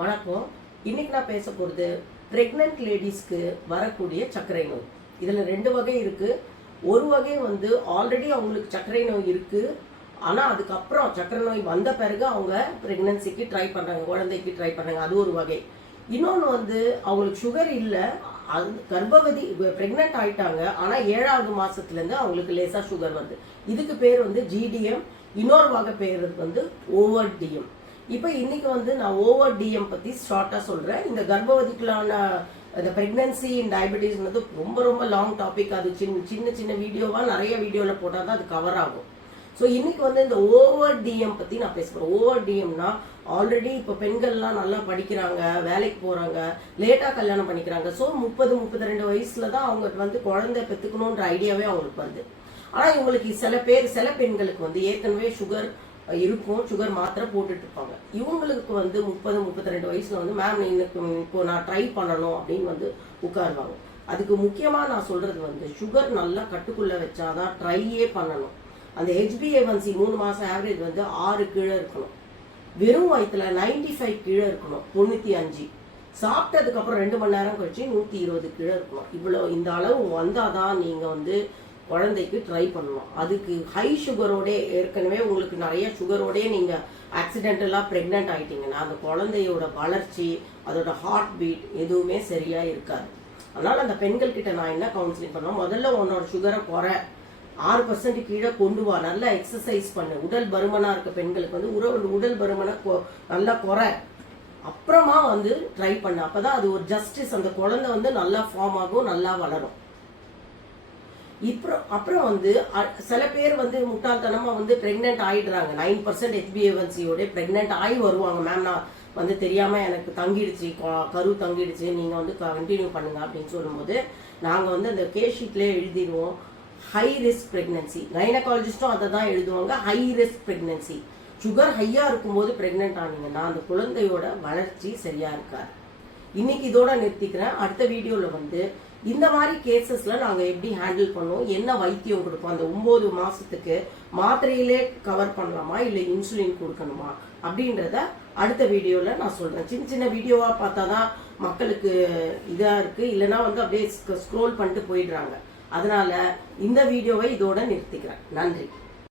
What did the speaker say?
வணக்கம். இன்னைக்கு நான் பேச போகிறது ப்ரெக்னென்ட் லேடிஸ்க்கு வரக்கூடிய சர்க்கரை நோய். இதில் 2 வகை இருக்குது. ஒரு வகை வந்து ஆல்ரெடி அவங்களுக்கு சர்க்கரை நோய் இருக்குது, ஆனால் அதுக்கப்புறம் சர்க்கரை நோய் வந்த பிறகு அவங்க ப்ரெக்னன்சிக்கு ட்ரை பண்ணுறாங்க, குழந்தைக்கு ட்ரை பண்ணுறாங்க, அது ஒரு வகை. இன்னொன்று வந்து அவங்களுக்கு சுகர் இல்லை, அது கர்ப்பவதி ப்ரெக்னென்ட் ஆகிட்டாங்க, ஆனால் 7வது மாதத்துலேருந்து அவங்களுக்கு லேசாக சுகர் வருது. இதுக்கு பேர் வந்து ஜிடிஎம். இன்னொரு வகை பேர் வந்து ஓவர் டிஎம். இப்போ இன்னைக்கு வந்து நான் ஓவர் டிஎம் பற்றி ஷார்ட்டாக சொல்கிறேன். இந்த கர்ப்பவதிக்கலான இந்த ப்ரெக்னன்சி அண்ட் டயபெட்டிஸ் வந்து ரொம்ப ரொம்ப லாங் டாபிக். அது சின்ன சின்ன வீடியோவாக நிறைய வீடியோவில் போட்டால் தான் அது கவர் ஆகும். ஸோ இன்னைக்கு வந்து இந்த ஓவர் டிஎம் பற்றி நான் பேச போகிறேன். ஓவர் டிஎம்னா ஆல்ரெடி இப்போ பெண்கள்லாம் நல்லா படிக்கிறாங்க, வேலைக்கு போகிறாங்க, லேட்டாக கல்யாணம் பண்ணிக்கிறாங்க. ஸோ 30-32 வயசில் தான் அவங்க வந்து குழந்தை பெற்றுக்கணுன்ற ஐடியாவே அவங்களுக்கு வருது. ஆனால் இவங்களுக்கு சில பெண்களுக்கு வந்து ஏற்கனவே சுகர் இருக்கும், சுகர் மாத்திரை போட்டுட்டு இருப்பாங்க. இவங்களுக்கு வந்து 30-32 வயசுல வந்து மேம் இப்போ நான் ட்ரை பண்ணணும் அப்படின்னு வந்து உட்காருவாங்க. அதுக்கு முக்கியமாக நான் சொல்றது வந்து சுகர் நல்லா கட்டுக்குள்ள வச்சாதான் ட்ரையே பண்ணணும். அந்த HbA1c 3 மாசம் ஆவரேஜ் வந்து 6 கீழே இருக்கணும். வெறும் வயிற்றுல 95 கீழே இருக்கணும், 95. சாப்பிட்டதுக்கு அப்புறம் 2 மணி நேரம் கழிச்சு 120 கீழே இருக்கணும். இவ்வளோ இந்த அளவு வந்தாதான் நீங்க வந்து குழந்தைக்கு ட்ரை பண்ணணும். அதுக்கு ஹை சுகரோட, ஏற்கனவே உங்களுக்கு நிறைய சுகரோட நீங்கள் ஆக்சிடென்டலாக ப்ரெக்னென்ட் ஆகிட்டீங்கன்னா அந்த குழந்தையோட வளர்ச்சி, அதோட ஹார்ட் பீட் எதுவுமே சரியாக இருக்காது. அதனால் அந்த பெண்கள்கிட்ட நான் என்ன கவுன்சிலிங் பண்ணோம், முதல்ல உன்னோட சுகரை 6% கீழே கொண்டு வா, நல்லா எக்ஸசைஸ் பண்ணு. உடல் பருமனாக இருக்க பெண்களுக்கு வந்து உடல் பருமனை நல்லா அப்புறமா வந்து ட்ரை பண்ணு. அப்போ தான் அது ஒரு ஜஸ்டிஸ், அந்த குழந்தை வந்து நல்லா ஃபார்ம் ஆகும், நல்லா வளரும். அப்புறம் வந்து சில பேர் வந்து முட்டாள்தனமா வந்து பிரெக்னென்ட் ஆயிடுறாங்க. 9% HbA1c பிரெக்னென்ட் ஆகி வருவாங்க. மேம் நான் வந்து தெரியாம எனக்கு தங்கிடுச்சு, கரு தங்கிடுச்சு, நீங்க வந்து கண்டினியூ பண்ணுங்க அப்படின்னு சொல்லும்போது நாங்க வந்து அந்த கேஷீட்லேயே எழுதிடுவோம் ஹை ரிஸ்க் பிரெக்னன்சி. கைனகாலஜிஸ்டும் அதை தான் எழுதுவாங்க, ஹை ரிஸ்க் பிரெக்னன்சி. சுகர் ஹையா இருக்கும்போது பிரெக்னென்ட் ஆனீங்கன்னா அந்த குழந்தையோட வளர்ச்சி சரியா இருக்காது. இன்னைக்கு இதோட நிறுத்திக்கிறேன். அடுத்த வீடியோல வந்து இந்த மாதிரி கேசஸ்ல நாங்க எப்படி ஹேண்டில் பண்ணுவோம், என்ன வைத்தியம் கொடுப்போம், அந்த 9 மாசத்துக்கு மாத்திரையிலே கவர் பண்ணலாமா இல்லை இன்சுலின் கொடுக்கணுமா அப்படின்றத அடுத்த வீடியோல நான் சொல்றேன். சின்ன சின்ன வீடியோவா பார்த்தாதான் மக்களுக்கு இதா இருக்கு, இல்லைன்னா வந்து அப்படியே ஸ்க்ரோல் பண்ணிட்டு போயிடுறாங்க. அதனால இந்த வீடியோவை இதோட நிறுத்திக்கிறேன். நன்றி.